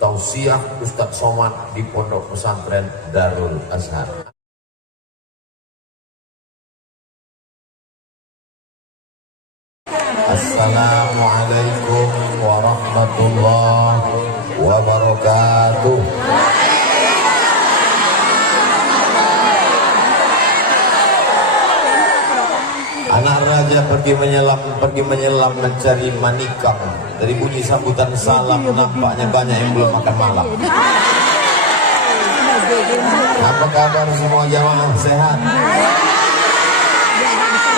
tausiah Ustadz Somad di Pondok Pesantren Darul Azhar. Assalamualaikum warahmatullahi wabarakatuh. Anak raja pergi menyelam mencari manikam. Dari bunyi sambutan salam nampaknya banyak yang belum makan malam. Apa kabar semua jamaah, sehat?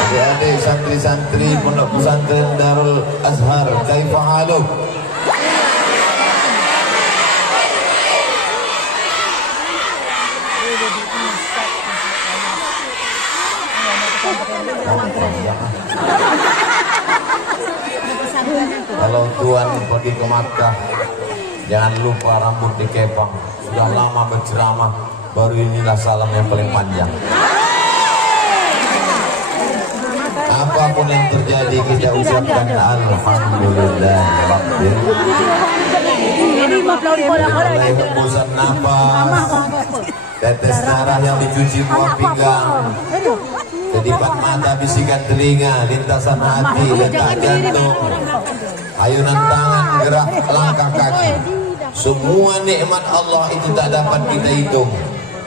Adik-adik santri-santri Pondok Pesantren Darul Azhar, kaifa haluk? Kalau tuan pergi ke Makkah, jangan lupa rambut dikepang. Sudah lama berceramah, baru inilah salam yang paling panjang. Apapun yang terjadi, kita ucapkan alhamdulillah rabbil alamin. Hembusan nafas, tetes darah yang dicuci buah pinggang, kedipan mata, bisikan telinga, lintasan hati, detak jantung, ayunan tangan, gerak langkah kaki. Semua nikmat Allah itu tak dapat kita hitung.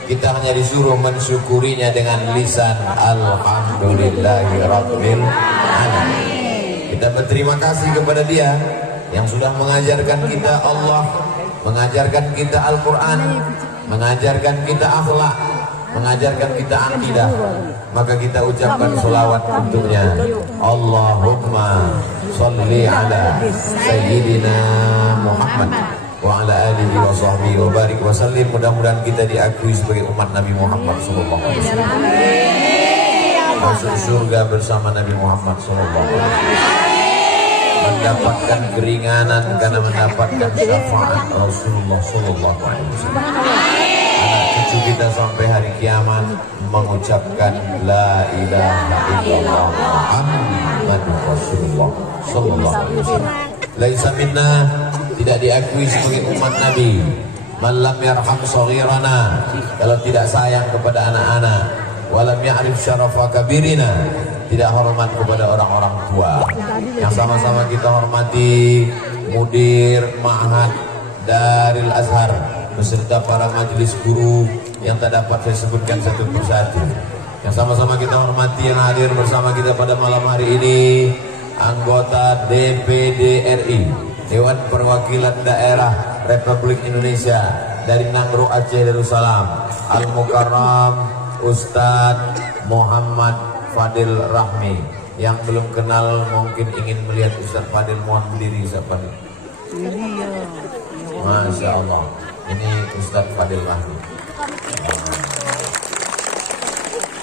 Kita hanya disuruh mensyukurinya dengan lisan alhamdulillahirabbil alamin. Kita berterima kasih kepada Dia yang sudah mengajarkan kita Allah, mengajarkan kita Al-Quran, mengajarkan kita akhlak, mengajarkan kita akidah. Maka kita ucapkan sholawat untuknya. Allahumma sholli ala sayyidina Muhammad wa ala alihi wa sahbihi wa barik wa sallim. Mudah-mudahan kita diakui sebagai umat Nabi Muhammad sallallahu alaihi wasallam, masuk surga bersama Nabi Muhammad sallallahu alaihi wasallam, mendapatkan keringanan karena mendapatkan syafaat Rasulullah sallallahu alaihi wasallam. Anak cucu kita sampai hari kiamat mengucapkan la ilaha illallah Muhammadur Rasulullah sallallahu alaihi wasallam. Laisa minna, tidak diakui sebagai umat Nabi man lam yarham saghirana, kalau tidak sayang kepada anak-anak, walam ya'rif syarafa kabirina, tidak hormat kepada orang-orang tua. Yang sama-sama kita hormati mudir Ma'had Darul Azhar beserta para majelis guru yang tak dapat saya sebutkan satu persatu. Yang sama-sama kita hormati yang hadir bersama kita pada malam hari ini, anggota DPD RI, Dewan Perwakilan Daerah Republik Indonesia dari Nangro Aceh Darussalam, Al-Mukarram Ustadz Muhammad Fadil Rahmi. Yang belum kenal mungkin ingin melihat Ustadz Fadil, mohon berdiri Ustadz Fadil. Masya Allah, ini Ustadz Fadil Rahmi.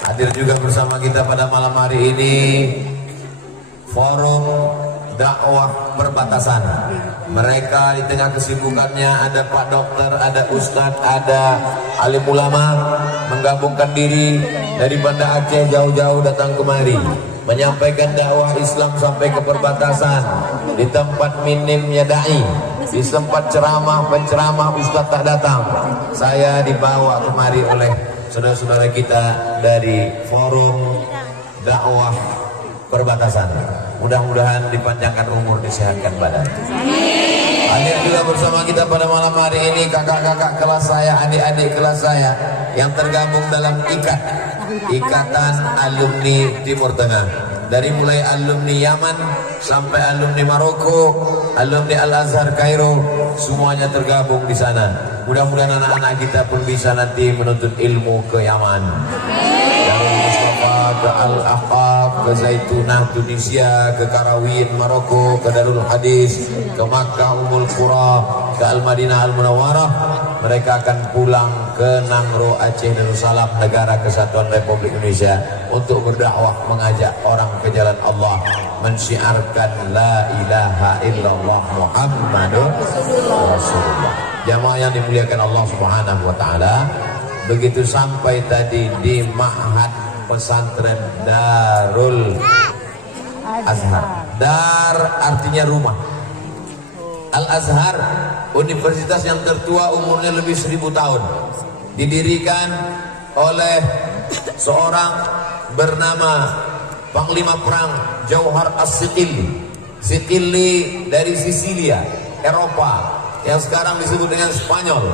Hadir juga bersama kita pada malam hari ini Forum Dakwah Perbatasan. Mereka di tengah kesibukannya ada Pak Dokter, ada Ustadz, ada alim ulama, menggabungkan diri dari Banda Aceh jauh-jauh datang kemari menyampaikan dakwah Islam sampai ke perbatasan. Di tempat minimnya dai, di tempat ceramah penceramah Ustadz tak datang, saya dibawa kemari oleh saudara-saudara kita dari Forum Dakwah Perbatasan. Mudah-mudahan dipanjangkan umur, disehatkan badan. Hadir juga bersama kita pada malam hari ini kakak-kakak kelas saya, adik-adik kelas saya yang tergabung dalam Ikatan Alumni Timur Tengah. Dari mulai alumni Yaman sampai alumni Maroko, alumni Al-Azhar Kairo, semuanya tergabung di sana. Mudah-mudahan anak-anak kita pun bisa nanti menuntut ilmu ke Yaman, dari Mustafa ke Al-Ahqaf, ke Zaitunah Tunisia, ke Karawin Maroko, ke Darul Hadis, ke Makkah Ummul Qura, ke Al-Madinah Al-Munawwarah. Mereka akan pulang ke Nangro Aceh Darussalam, negara kesatuan Republik Indonesia, untuk berdakwah, mengajak orang ke jalan Allah, mensyiarkan la ilaha illallah Muhammadur Rasulullah. Jamaah yang dimuliakan Allah Subhanahu wa taala, begitu sampai tadi di Ma'had Pesantren Darul Azhar. Dar artinya rumah. Al-Azhar universitas yang tertua umurnya lebih 1000 tahun. Didirikan oleh seorang bernama Panglima Perang Jauhar As-Siqili. Siqili dari Sisilia, Eropa, yang sekarang disebut dengan Spanyol.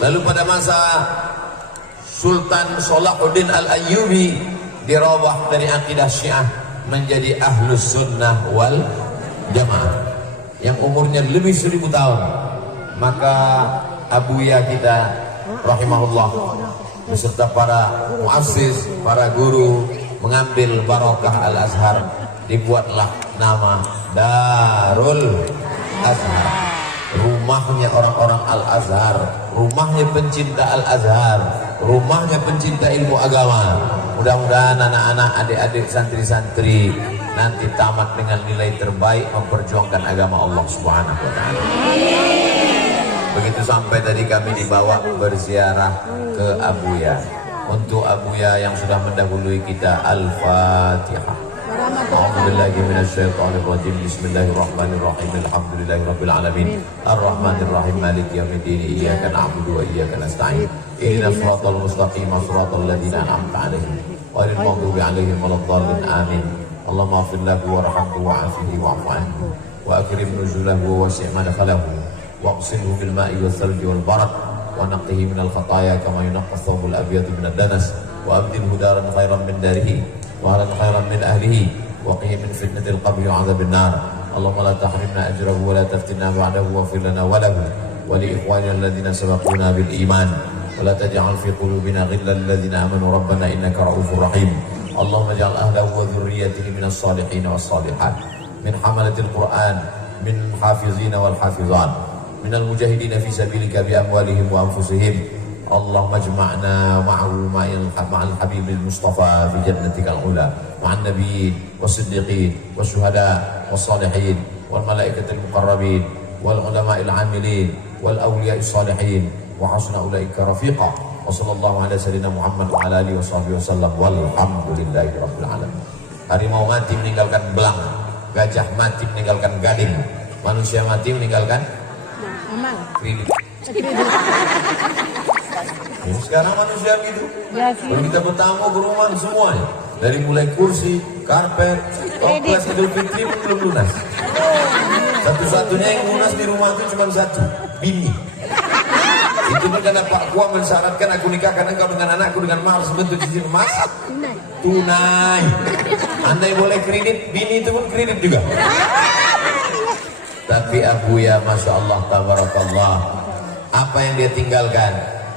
Lalu pada masa Sultan Salahuddin Al-Ayyubi dirubah dari akidah Syiah menjadi Ahlus Sunnah wal Jamaah yang umurnya lebih 1000 tahun. Maka Abuya kita rahimahullah beserta para muassis, para guru mengambil barokah Al-Azhar, dibuatlah nama Darul Azhar, rumahnya orang-orang Al-Azhar, rumahnya pencinta Al-Azhar, rumahnya pencinta ilmu agama. Mudah-mudahan anak-anak, adik-adik, santri-santri nanti tamat dengan nilai terbaik memperjuangkan agama Allah Subhanahu wa taala. Begitu sampai tadi kami dibawa berziarah ke Abuya. Untuk Abuya yang sudah mendahului kita, Al-Fatihah. A'udzubillahi minasyaitonirrajim. Bismillahirrahmanirrahim. Alhamdulillahirabbil alamin. Arrahmanirrahim. Maliki yaumiddin. Iyyaka na'budu wa iyyaka nasta'in. Ihdinas siratal mustaqim, siratal ladzina an'amta 'alaihim ghairil maghdubi 'alaihim waladdallin. Amin. Allahumma ighfir lahu warhamhu wa'afihi wa'fu 'anhu wa akrim nuzulahu wa wasi' madkhalahu waqsilhu bil ma'i was salji wal barad wa naqqihi minal khataaya kama yunqqa thawbul abyad minad danas wa abdilhu daran khairan min darihi wa ahlan khairan min ahlihi wa qihi min fitnatil qabri wa 'adzabil nar. Allahumma la tahrimna ajrahu wa la taftinna ba'dahu waghfir lana wa lahu wa li ikhwanina alladhina sabaquna bil iman wa la taj'al fi qulubina ghillan lil ladzina amanu rabbana innaka ra'ufur rahim. Allahumma ij'al ahlahu wa dhurriyyatihi minas salihin was salihat min hamalatil Qur'an min hafizina wal hafizat minal mujahidina fi sabilika bi amwalihim wa anfusihim. Allahumma ijma'na ma'ahu ma'al habibil mustafa fi jannatikal ula ma'an nabiyyin was-siddiqin wasyuhada was-salihin wal malaikatil muqarrabin wal ulama'il 'amilin wal awliya'is salihin wa hasuna ulaika rafiqa. Wa sallallahu ala sayyidina Muhammad wa ala alihi washabbihi wasallam walhamdulillahi rabbil alamin. Harimau mati meninggalkan belang, gajah mati meninggalkan gading, manusia mati meninggalkan kredit. Sekarang manusia gitu. Kalau kita bertamu berumah semuanya, dari mulai kursi, karpet, toples Idul Fitri pun belum lunas. Satu-satunya yang lunas di rumah itu cuma satu, bini. Itu karena Pak Kua mensyaratkan aku nikahkan engkau dengan anakku dengan mahar sebentuk cincin emas tunai. Andai boleh kredit, bini itu pun kredit juga. Tapi Abuya, masya Allah, tabarakallah, apa yang dia tinggalkan?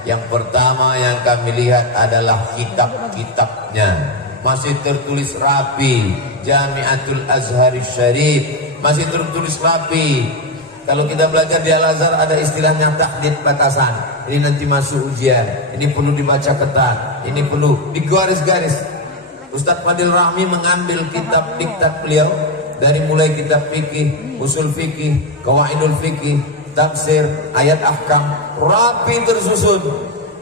Yang pertama yang kami lihat adalah kitab-kitabnya, masih tertulis rapi. Jami'atul Azhar Syarif masih tertulis rapi. Kalau kita belajar di Al-Azhar ada istilahnya tahdid batasan. Ini nanti masuk ujian, ini perlu dibaca ketat, ini perlu digaris-garis. Ustadz Fadil Rahmi mengambil kitab diktat beliau dari mulai kitab fikih, usul fikih, qawaidul fikih, tafsir, ayat ahkam, rapi tersusun.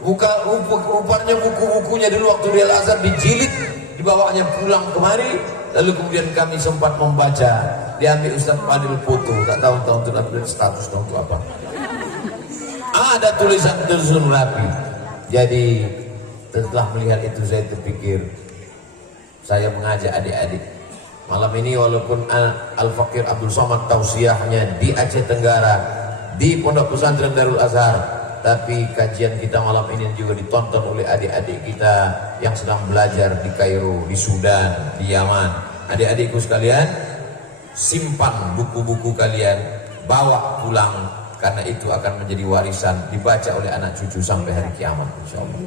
Rupanya buku-bukunya dulu waktu di Al-Azhar dijilid, dibawanya pulang kemari. Lalu kemudian kami sempat membaca, diambil Ustadz Fadil foto, tak tahu itu update status tahun itu apa. Ada tulisan tersusun rapi. Jadi setelah melihat itu saya terpikir, saya mengajak adik-adik malam ini, walaupun Al-Fakir Abdul Somad tausiahnya di Aceh Tenggara, di Pondok Pesantren Darul Azhar, tapi kajian kita malam ini juga ditonton oleh adik-adik kita yang sedang belajar di Kairo, di Sudan, di Yaman. Adik-adikku sekalian, simpan buku-buku kalian, bawa pulang, karena itu akan menjadi warisan dibaca oleh anak cucu sampai hari kiamat, insyaallah.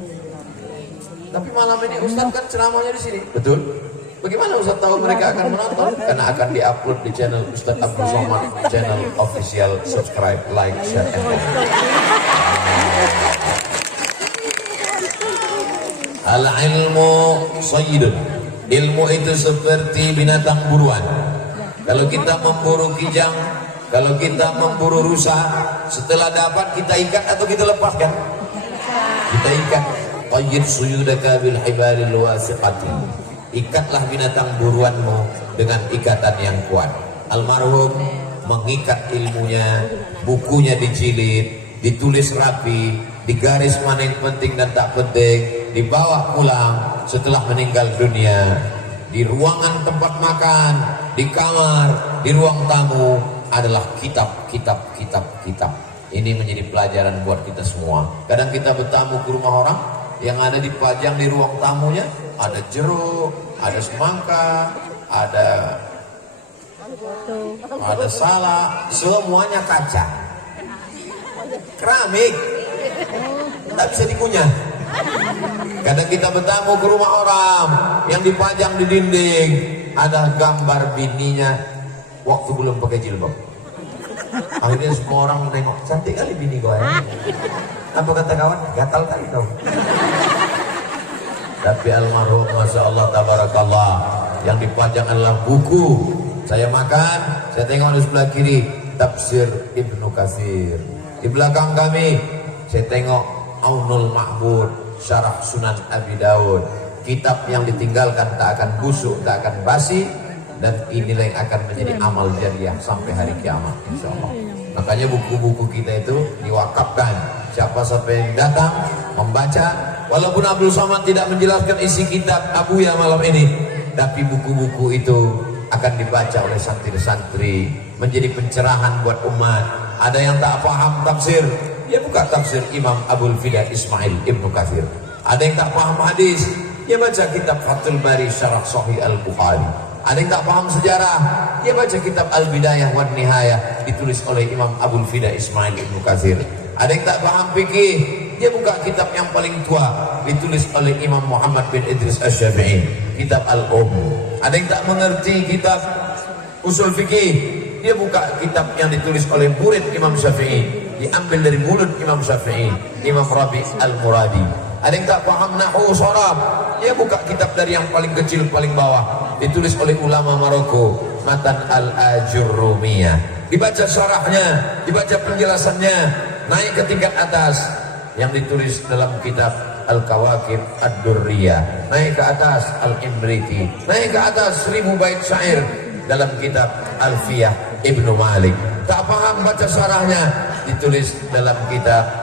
Tapi malam ini Ustaz kan ceramahnya di sini, betul? Bagaimana Ustaz tahu mereka akan menonton? Karena akan diupload di channel Ustaz Abdul Somad, channel official. Subscribe, like, share, and comment. Al-ilmu sayyidun. Ilmu itu seperti binatang buruan. Kalau kita memburu kijang, kalau kita memburu rusa, setelah dapat kita ikat atau kita lepaskan? Kita ikat. Qayyid suyudaka bil hibalil wasiqati. Ikatlah binatang buruanmu dengan ikatan yang kuat. Almarhum mengikat ilmunya, bukunya dijilid, ditulis rapi, digaris mana yang penting dan tak penting, dibawa pulang setelah meninggal dunia. Di ruangan tempat makan, di kamar, di ruang tamu adalah kitab. Ini menjadi pelajaran buat kita semua. Kadang kita bertamu ke rumah orang, yang ada dipajang di ruang tamunya ada jeruk, ada semangka, ada salak, semuanya kaca, keramik, tak bisa dikunyah. Kadang kita bertamu ke rumah orang, yang dipajang di dinding ada gambar bininya waktu belum pakai jilbab. Akhirnya semua orang menengok, cantik kali bini gue ya. Apa kata kawan? Gatal kali dong. Tapi almarhum, masya Allah, tabarakallah, yang dipajang adalah buku. Saya makan, saya tengok di sebelah kiri Tafsir Ibnu Katsir. Di belakang kami saya tengok Aunul Ma'bud, Syarah Sunan Abi Daud. Kitab yang ditinggalkan tak akan busuk, tak akan basi, dan inilah yang akan menjadi amal jariah sampai hari kiamat, insyaallah. Makanya buku-buku kita itu diwakafkan. Siapa-siapa yang datang membaca, walaupun Abdul Somad tidak menjelaskan isi kitab Abuya malam ini, tapi buku-buku itu akan dibaca oleh santri-santri, menjadi pencerahan buat umat. Ada yang tak paham tafsir, dia buka tafsir Imam Abul Fida Ismail Ibnu Katsir. Ada yang tak paham hadis, dia baca kitab Fathul Bari Syarah Sahih Al-Bukhari. Ada yang tak paham sejarah, dia baca kitab Al-Bidayah wan Nihayah, ditulis oleh Imam Abul Fida Ismail Ibnu Katsir. Ada yang tak paham fikih, dia buka kitab yang paling tua, ditulis oleh Imam Muhammad bin Idris Asy-Syafi'i, kitab Al-Ada yang tak mengerti kitab usul fikih, dia buka kitab yang ditulis oleh murid Imam Syafi'i, diambil dari mulut Imam Syafi'i, Imam Rabi Al-Muradi. Ada yang tak paham nahwu sharaf, dia buka kitab dari yang paling kecil paling bawah, ditulis oleh ulama Maroko, Matan Al-Ajurrumiyah. Dibaca syarahnya, dibaca penjelasannya, naik ke tingkat atas yang ditulis dalam kitab Al-Kawakib Ad-Durriyah, naik ke atas Al-Imriti, naik ke atas 1000 bait syair dalam kitab Alfiyah Ibnu Malik. Tak paham baca syarahnya, ditulis dalam kitab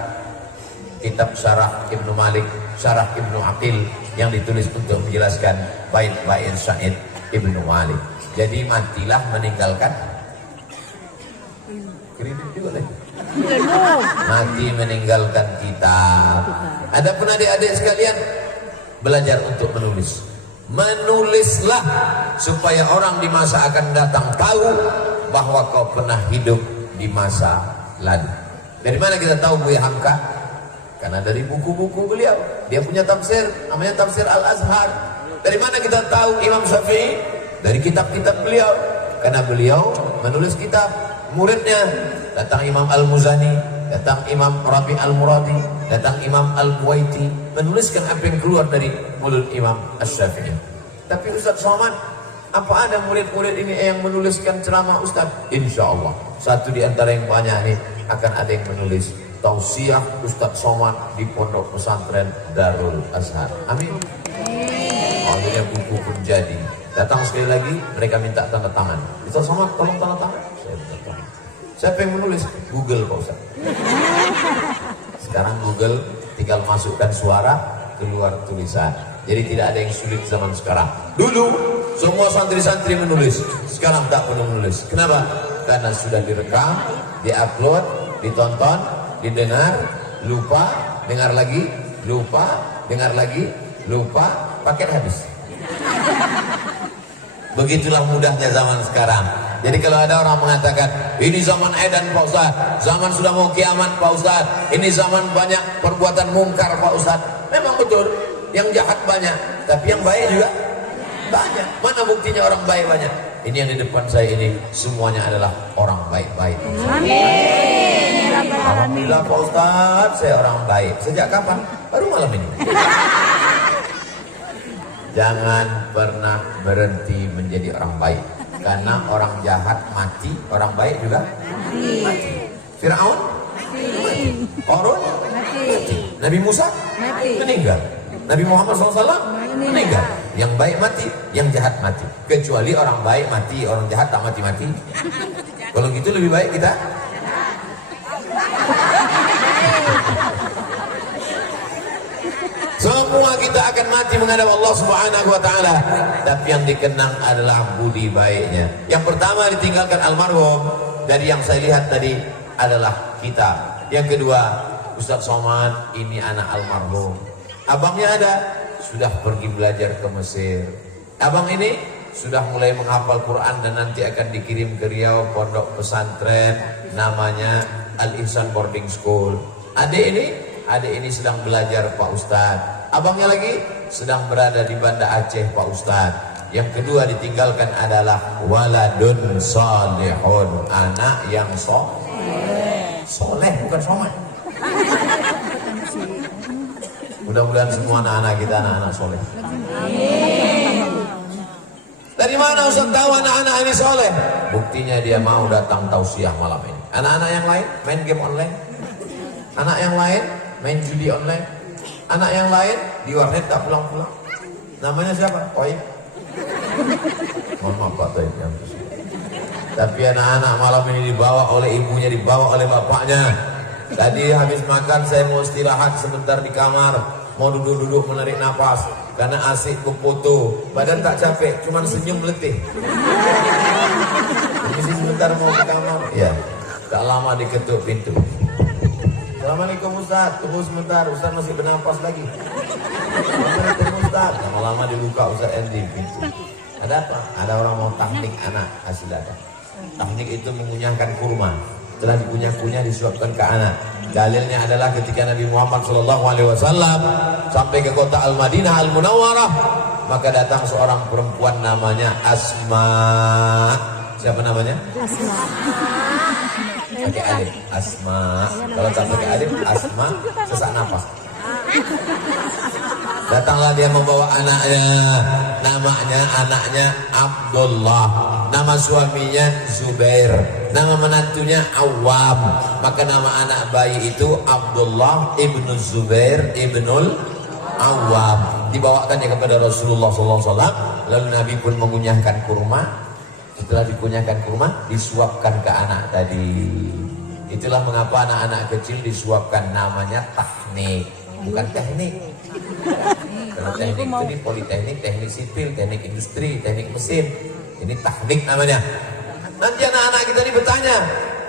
Syarah Ibnu Malik, Syarah Ibnu Aqil, yang ditulis untuk menjelaskan bait-bait syair Ibnu Malik. Jadi matilah meninggalkan kredit juga lagi. Mati meninggalkan kitab. Adapun adik-adik sekalian, belajar untuk menulis. Menulislah supaya orang di masa akan datang tahu bahwa kau pernah hidup di masa lalu. Dari mana kita tahu Buya Hamka? Karena dari buku-buku beliau. Dia punya tafsir, namanya Tafsir Al-Azhar. Dari mana kita tahu Imam Syafi'i? Dari kitab-kitab beliau. Karena beliau menulis kitab. Muridnya datang Imam Al-Muzani, datang Imam Rabi Al-Muradi, datang Imam Al-Buwaiti, menuliskan apa yang keluar dari mulut Imam Asy-Syafi'i. Tapi Ustaz Somad, apa ada murid-murid ini yang menuliskan ceramah Ustaz? Insya Allah satu di antara yang banyak ini akan ada yang menulis tausiah Ustaz Somad di Pondok Pesantren Darul Azhar. Amin. Akhirnya buku pun jadi. Datang sekali lagi, mereka minta tanda tangan. Ustaz Somad tolong tanda tangan. Saya minta tangan. Siapa yang menulis? Google Pak Ustaz. Sekarang Google tinggal masukkan suara, keluar tulisan. Jadi tidak ada yang sulit zaman sekarang. Dulu semua santri-santri menulis, sekarang tak perlu menulis. Kenapa? Karena sudah direkam, diupload, ditonton, didengar, lupa, dengar lagi, lupa, dengar lagi, lupa, paket habis. Begitulah mudahnya zaman sekarang. Jadi kalau ada orang mengatakan ini zaman edan Pak Ustaz, zaman sudah mau kiamat Pak Ustaz, ini zaman banyak perbuatan mungkar Pak Ustaz. Memang betul, yang jahat banyak, tapi yang baik juga banyak. Mana buktinya orang baik banyak? Ini yang di depan saya ini semuanya adalah orang baik-baik. Amin. Alhamdulillah Pak Ustaz, saya orang baik. Sejak kapan? Baru malam ini. Jangan pernah berhenti menjadi orang baik. Karena orang jahat mati, orang baik juga mati. Fir'aun mati. Qarun mati. Nabi Musa meninggal. Nabi Muhammad SAW meninggal. Yang baik mati, yang jahat mati. Kecuali orang baik mati, orang jahat tak mati-mati. Kalau gitu lebih baik kita semua kita akan mati menghadap Allah Subhanahu wa taala. Tapi yang dikenang adalah budi baiknya. Yang pertama ditinggalkan almarhum, dari yang saya lihat tadi adalah kita. Yang kedua, Ustaz Somad ini anak almarhum. Abangnya ada, sudah pergi belajar ke Mesir. Abang ini sudah mulai menghafal Quran dan nanti akan dikirim ke Riau pondok pesantren namanya Al-Ihsan Boarding School. Adik ini sedang belajar Pak Ustadz. Abangnya lagi sedang berada di Banda Aceh Pak Ustadz. Yang kedua ditinggalkan adalah waladun salihun, anak yang soleh, bukan somad. Mudah-mudahan semua anak-anak kita anak-anak soleh. Dari mana Ustaz tahu anak-anak ini soleh? Buktinya dia mau datang tausiah malam ini. Anak-anak yang lain main game online, anak yang lain main judi online, anak yang lain di warnet tak pulang-pulang. Namanya siapa? Toib. Mohon maaf Pak Toib yang tapi anak-anak malam ini dibawa oleh ibunya, dibawa oleh bapaknya. Tadi habis makan saya mau istirahat sebentar di kamar, mau duduk-duduk menarik napas karena asik berfoto. Badan tak capek, cuma senyum letih. Mesti sebentar mau ke kamar. Ya, tak lama diketuk pintu. Assalamualaikum Ustaz, tunggu sebentar, Ustaz masih bernafas lagi. Assalamualaikum Ustaz. Lama-lama dibuka Ustaz Endi pintu. Ada apa? Ada orang mau tahnik anak hasil ada. Tahnik itu mengunyahkan kurma. Setelah dikunyah-kunyah disuapkan ke anak. Dalilnya adalah ketika Nabi Muhammad SAW sampai ke kota Al-Madinah Al-Munawwarah, maka datang seorang perempuan namanya Asma. Siapa namanya? Asma. Pakai alif, Asma. Kalau tak pakai alif, Asma, sesak nafas. Datanglah dia membawa anaknya Abdullah, nama suaminya Zubair, nama menantunya Awam. Maka nama anak bayi itu Abdullah ibnu Zubair ibnul Awam. Dibawakan dia kepada Rasulullah SAW. Lalu Nabi pun mengunyahkan kurma. Setelah dikunyahkan kurma, disuapkan ke anak tadi. Itulah mengapa anak-anak kecil disuapkan, namanya tahnik, bukan teknik. Kalau teknik itu di politeknik, teknik sipil, teknik industri, teknik mesin. Ini tahnik namanya. Nanti anak-anak kita ini bertanya,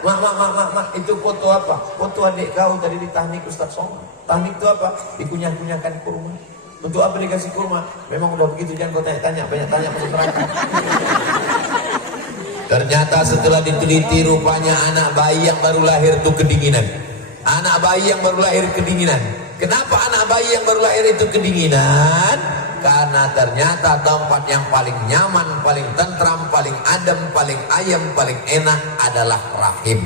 mak, itu foto apa? Foto adik kau tadi di tahnik Ustaz Somad. Tahnik itu apa? Dikunyah-kunyahkan kurma. Untuk apa dikasih kurma? Memang udah begitu, jangan kau tanya-tanya, banyak tanya masuk neraka. Ternyata setelah diteliti rupanya anak bayi yang baru lahir itu kedinginan. Anak bayi yang baru lahir kedinginan. Kenapa anak bayi yang baru lahir itu kedinginan? Karena ternyata tempat yang paling nyaman, paling tentram, paling adem, paling ayem, paling enak adalah rahim.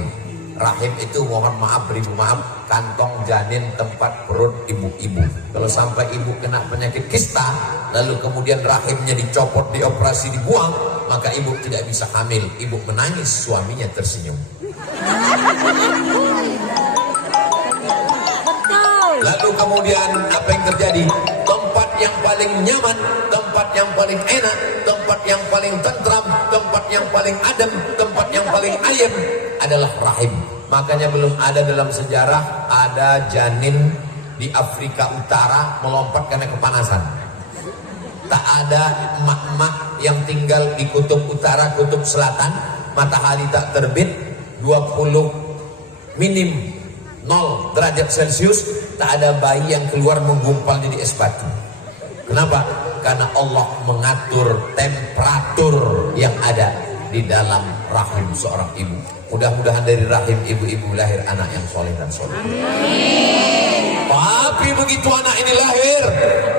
Rahim itu mohon maaf, beribu maaf, kantong janin tempat perut ibu-ibu. Kalau sampai ibu kena penyakit kista, lalu kemudian rahimnya dicopot, dioperasi, dibuang, maka ibu tidak bisa hamil. Ibu menangis, suaminya tersenyum. Lalu kemudian apa yang terjadi? Tempat yang paling nyaman, tempat yang paling enak, tempat yang paling tentram, tempat yang paling adem, tempat yang paling ayem adalah rahim. Makanya belum ada dalam sejarah ada janin di Afrika Utara melompat karena kepanasan. Tak ada emak-emak yang tinggal di kutub utara, kutub selatan, matahari tak terbit, 20 minim 0 derajat Celcius, tak ada bayi yang keluar menggumpal jadi es batu. Kenapa? Karena Allah mengatur temperatur yang ada di dalam rahim seorang ibu. Mudah-mudahan dari rahim ibu-ibu lahir anak yang soleh dan soleh. Tapi begitu anak ini lahir,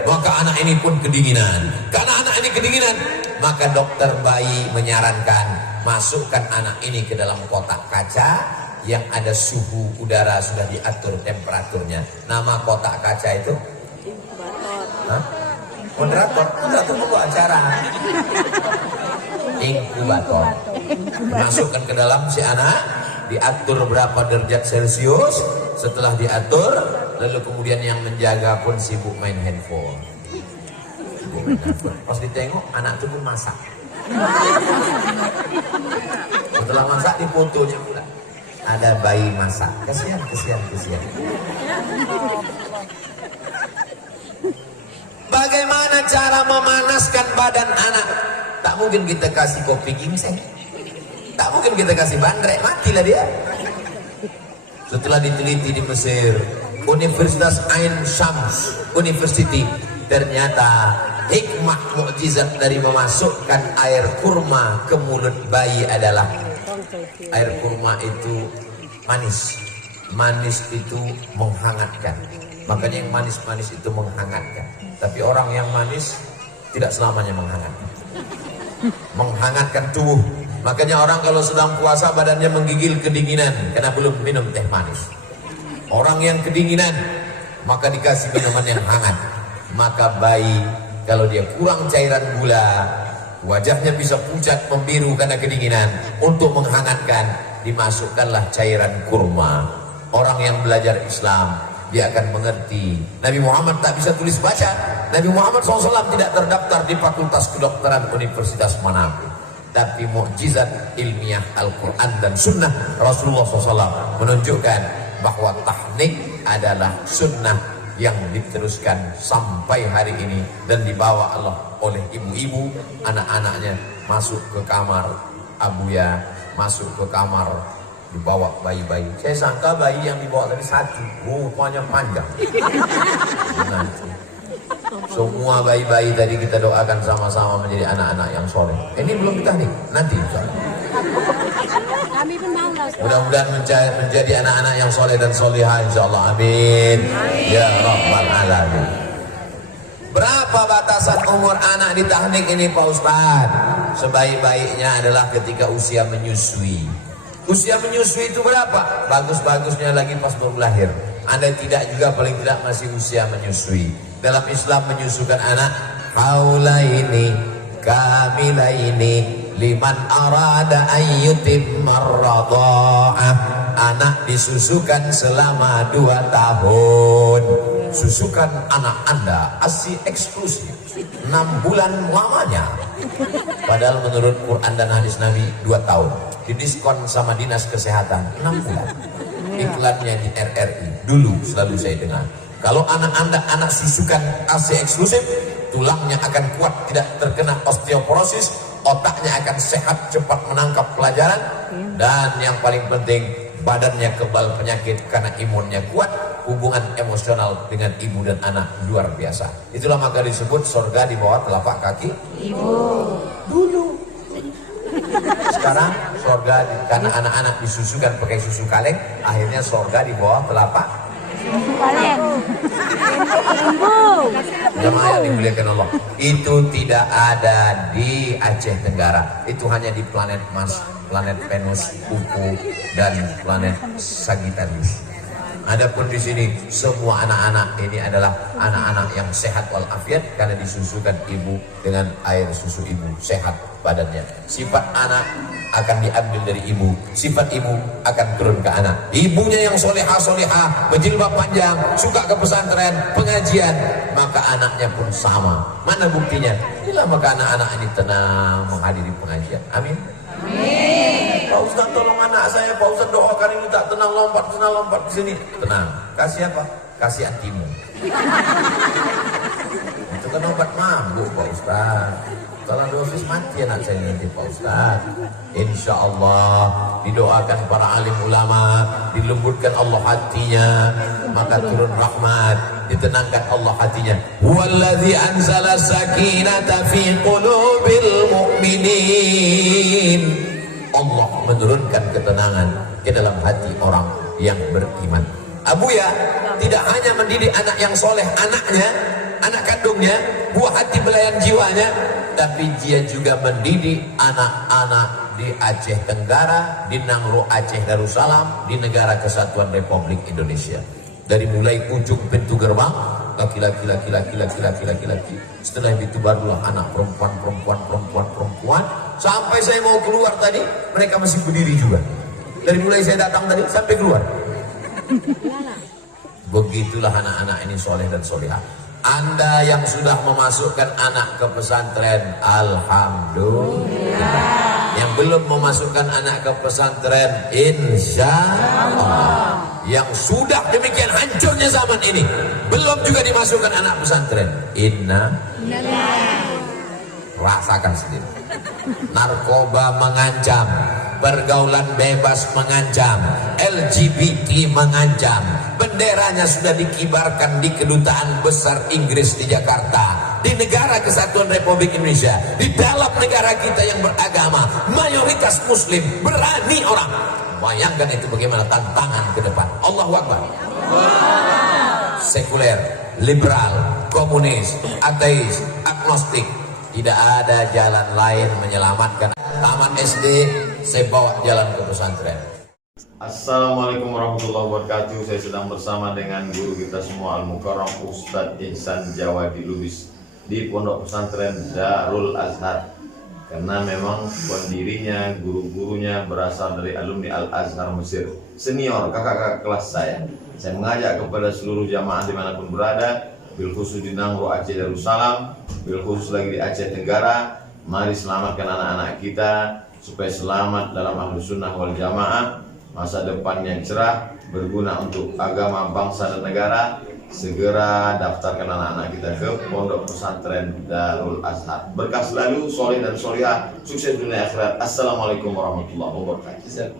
maka anak ini pun kedinginan. Karena anak ini kedinginan, maka dokter bayi menyarankan masukkan anak ini ke dalam kotak kaca yang ada suhu udara sudah diatur temperaturnya. Nama kotak kaca itu? Moderator untuk acara. Inkubator. Dimasukkan ke dalam si anak, diatur berapa derajat Celcius. Setelah diatur, lalu kemudian yang menjaga pun sibuk main handphone. Pas ditengok anak itu pun masak. Setelah masak difotonya pula. Ada bayi masak. Kasihan. Bagaimana cara memanaskan badan anak? Tak mungkin kita kasih kopi ginseng. Tak mungkin kita kasih bandrek, matilah dia. Setelah diteliti di Mesir, Universitas Ain Shams University, ternyata hikmah mukjizat dari memasukkan air kurma ke mulut bayi adalah air kurma itu manis. Manis itu menghangatkan. Makanya yang manis-manis itu menghangatkan. Tapi orang yang manis tidak selamanya menghangatkan. Menghangatkan tubuh. Makanya orang kalau sedang puasa badannya menggigil kedinginan karena belum minum teh manis. Orang yang kedinginan maka dikasih minuman yang hangat. Maka bayi kalau dia kurang cairan gula, wajahnya bisa pucat membiru karena kedinginan. Untuk menghangatkan dimasukkanlah cairan kurma. Orang yang belajar Islam dia akan mengerti. Nabi Muhammad tak bisa tulis baca. Nabi Muhammad SAW tidak terdaftar di Fakultas Kedokteran Universitas manapun. Tapi mukjizat ilmiah Al-Quran dan Sunnah Rasulullah SAW menunjukkan bahwa teknik adalah sunnah yang diteruskan sampai hari ini dan dibawa Allah oleh ibu-ibu, anak-anaknya masuk ke kamar Abuya, masuk ke kamar, dibawa bayi-bayi. Saya sangka bayi yang dibawa tadi satu, rupanya panjang. Nanti semua bayi-bayi tadi kita doakan sama-sama menjadi anak-anak yang soleh. Ini belum ditahnik, nanti Kami pun mau. mudah-mudahan menjadi anak-anak yang soleh dan solehah, insyaallah. Amin. Ya Rabbal Alamin. Berapa batasan umur anak di tahnik ini Pak Ustadz? Sebaik-baiknya adalah ketika usia menyusui. Usia menyusui itu berapa? Bagus-bagusnya lagi pas baru lahir. Anda tidak juga paling tidak masih usia menyusui. Dalam Islam menyusukan anak haulaini kamilaini liman arada ayyutimmar radha'ah. Anak disusukan selama 2 tahun. Susukan anak Anda ASI eksklusif 6 bulan lamanya. Padahal menurut Quran dan hadis Nabi 2 tahun. Didiskon sama dinas kesehatan 6 bulan. Iklannya di RRI dulu selalu saya dengar. Kalau anak Anda anak susukan ASI eksklusif, tulangnya akan kuat, tidak terkena osteoporosis, otaknya akan sehat, cepat menangkap pelajaran, dan yang paling penting badannya kebal penyakit karena imunnya kuat. Hubungan emosional dengan ibu dan anak luar biasa. Itulah maka disebut surga di bawah telapak kaki ibu dulu. Sekarang surga karena anak-anak disusukan pakai susu kaleng, akhirnya surga di bawah telapak jemaah yang dimuliakan Allah. Itu tidak ada di Aceh Tenggara. Itu hanya di planet Mars, planet Venus, Pluto, dan planet Sagittarius. Adapun di sini semua anak-anak ini adalah anak-anak yang sehat walafiat karena disusukan ibu dengan air susu ibu, sehat badannya. Sifat anak akan diambil dari ibu, sifat ibu akan turun ke anak. Ibunya yang solehah, berjilbab panjang, suka ke pesantren, pengajian, maka anaknya pun sama. Mana buktinya? Bila maka anak-anak ini tenang menghadiri pengajian. Amin. Pak Ustaz tolong anak saya, Pak Ustaz doakan ini tak tenang lompat di sini. Tenang. Kasih apa? Kasih antimu. Itu kan obat mabuk Pak Ustaz. Kalau dosis mati anak saya nanti Pak Ustaz. Insya Allah didoakan para alim ulama, dilembutkan Allah hatinya, maka turun rahmat, ditenangkan Allah hatinya. Huwallazi anzala sakinata fi qulubil mu'minin. Allah menurunkan ketenangan ke dalam hati orang yang beriman. Abuya tidak hanya mendidik anak yang soleh, anaknya, anak kandungnya, buah hati belayan jiwanya, tapi dia juga mendidik anak-anak di Aceh Tenggara, di Nangro Aceh Darussalam, di Negara Kesatuan Republik Indonesia. Dari mulai ujung pintu gerbang, laki-laki. Setelah itu barulah anak perempuan. Sampai saya mau keluar tadi, mereka masih berdiri juga. Dari mulai saya datang tadi sampai keluar. Begitulah anak-anak ini soleh dan solehah. Anda yang sudah memasukkan anak ke pesantren, alhamdulillah. Yang belum memasukkan anak ke pesantren, insya Allah. Yang sudah demikian hancurnya zaman ini, belum juga dimasukkan anak pesantren, rasakan sendiri. Narkoba mengancam, pergaulan bebas mengancam, LGBT mengancam. Benderanya sudah dikibarkan di kedutaan besar Inggris di Jakarta, di negara kesatuan Republik Indonesia, di dalam negara kita yang beragama mayoritas muslim. Berani orang, bayangkan itu bagaimana tantangan ke depan. Allahu Akbar. Sekuler, liberal, komunis, ateis, agnostik, tidak ada jalan lain menyelamatkan. Tamat SD, saya bawa jalan ke pesantren. Assalamualaikum warahmatullahi wabarakatuh. Saya sedang bersama dengan guru kita semua Al-Mukarram Ustadz Ihsan Jawadi Lubis di Pondok Pesantren Darul Azhar. Karena memang pendirinya, guru-gurunya berasal dari alumni Al-Azhar Mesir. Senior, kakak-kakak kelas saya. Saya mengajak kepada seluruh jamaah dimanapun berada, bil khusus di Nangro Aceh Darussalam, bil khusus lagi di Aceh Tenggara. Mari selamatkan anak-anak kita supaya selamat dalam Ahlus Sunnah wal Jamaah, masa depan yang cerah, berguna untuk agama, bangsa dan negara. Segera daftarkan anak-anak kita ke Pondok Pesantren Darul Azhar. Berkah selalu, soleh dan solihah, sukses dunia akhirat. Assalamualaikum warahmatullahi wabarakatuh.